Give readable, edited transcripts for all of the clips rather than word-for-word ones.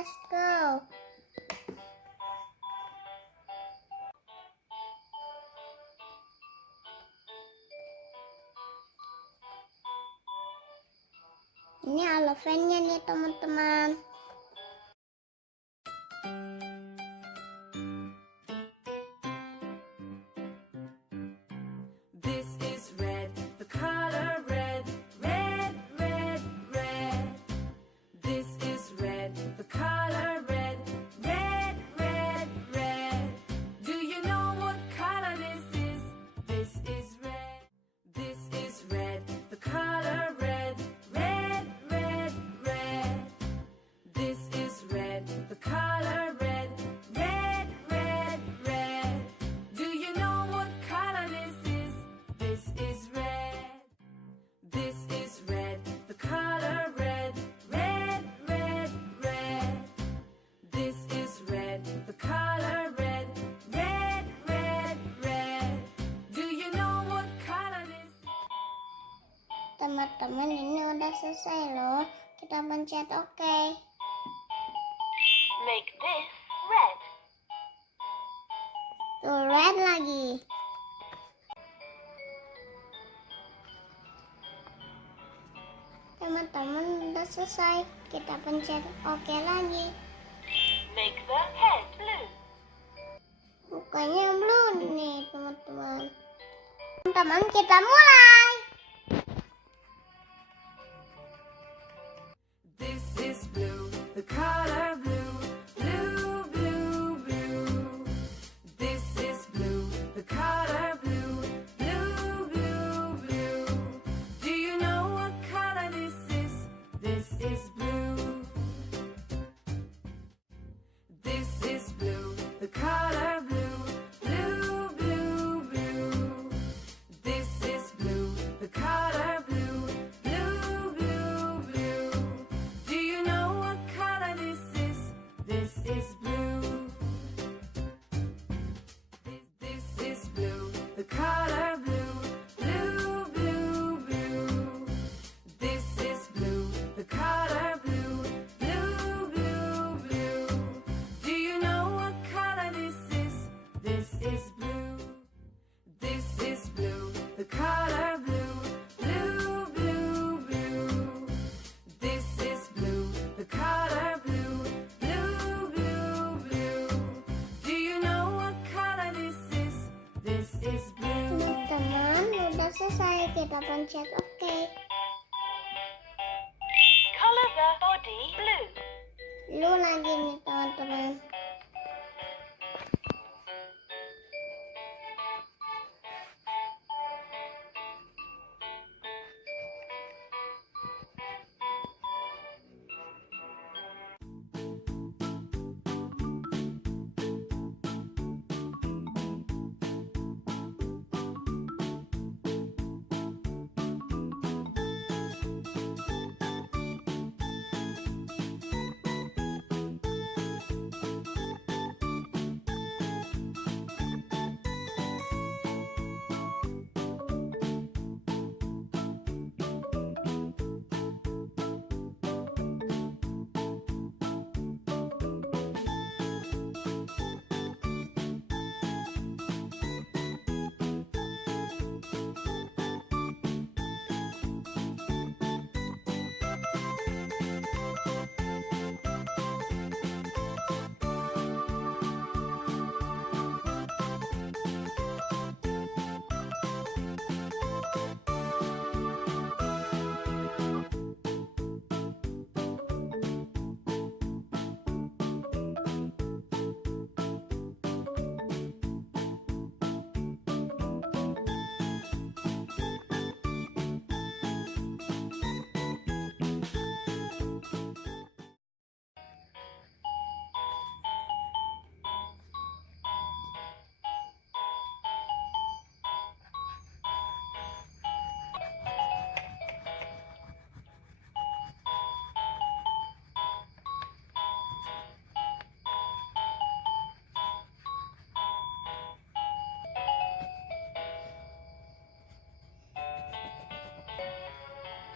let's go. Ini aloe-nya nih teman-teman. This is red, the color red, red, red, red. This is red, the color red, red, red, red. Do you know what color this is? This is red. This is red, the color red, red, red, red. This is red, the color red, red, red, red. Do you know what color this is? This is red. This is red, the color red, red, red, red. This is red, the color red, red, red, red. Do you know what color this is? Teman-teman, ini udah selesai loh. Kita pencet OK. Make this red. Tuh, red lagi. Teman-teman, udah selesai. Kita pencet OK lagi. Make the head blue. Mukanya blue nih teman-teman. Teman-teman, kita mulai. This is blue, the color blue, blue, blue, blue. This is blue, the color blue, blue, blue, blue. Do you know what color this is? This is blue. This is blue, the color blue, blue, blue, blue. This is blue, the color blue, blue, blue, blue. Do you know what color this is? This is blue. This is blue, the color blue, blue, blue, blue. This is blue, the color blue, blue, blue, blue. Do you know what color this is? This is blue. This is blue, the color blue, blue, blue, blue. This is blue, the color blue, blue, blue, blue. Do you know what color this is? This is blue. Teman-teman, udah selesai. Kita pencet OK. Color the body blue. Blue lagi nih teman-teman.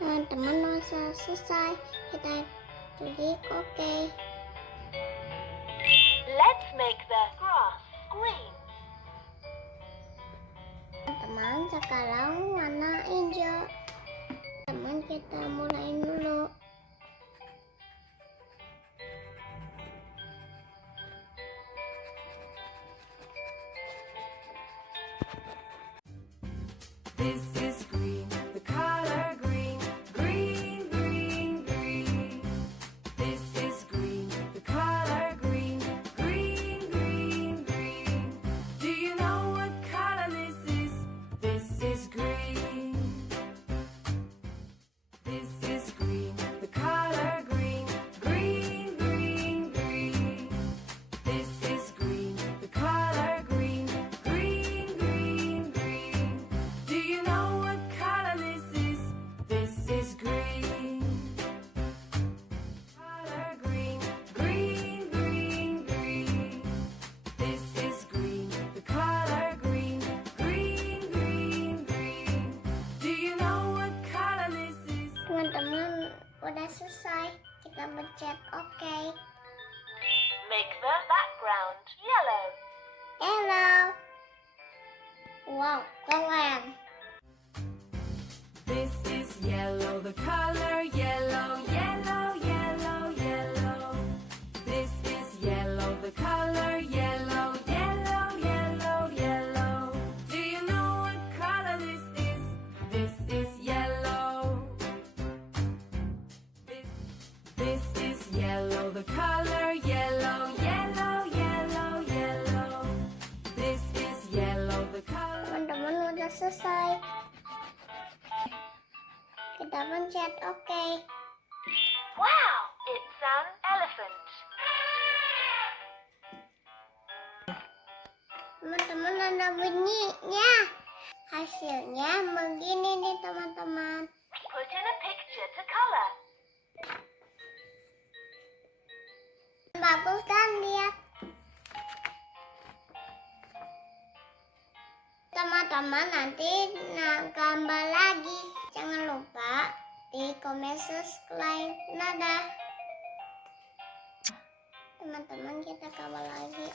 Teman-teman, udah selesai. Kita klik OK. Let's make the grass green. Teman, sekarang warna hijau. Teman, kita mulai dulu. This is green, the color green, green, green, green. This is green, the color green, green, green, green. Do you know what color this is? This is green. This is green, the color green, green, green, green. This is green, the color green, green, green, green. Do you know what color this is? This is green. Color green, green, green, green. This is green, the color green, green, green, green. Do you know what color this is? Teman-teman, udah selesai. Kita pencet OK. Make the background yellow. Hello. Wow, keren. This is yellow, the color yellow, yellow, yellow, yellow. This is yellow, the color yellow, yellow, yellow, yellow. Do you know what color this is? This is yellow. This is yellow, the color yellow, yellow, yellow, yellow. This is yellow, the color. Teman-teman, udah selesai. Kita pencet OK. Wow, it's an elephant. Teman-teman, ada bunyinya. Hasilnya begini nih teman-teman. Put in a picture to color. Bagus kan, lihat. Teman-teman, nanti gambar lagi. Jangan lupa di komen subscribe. Dadah. Teman-teman, kita gambar lagi.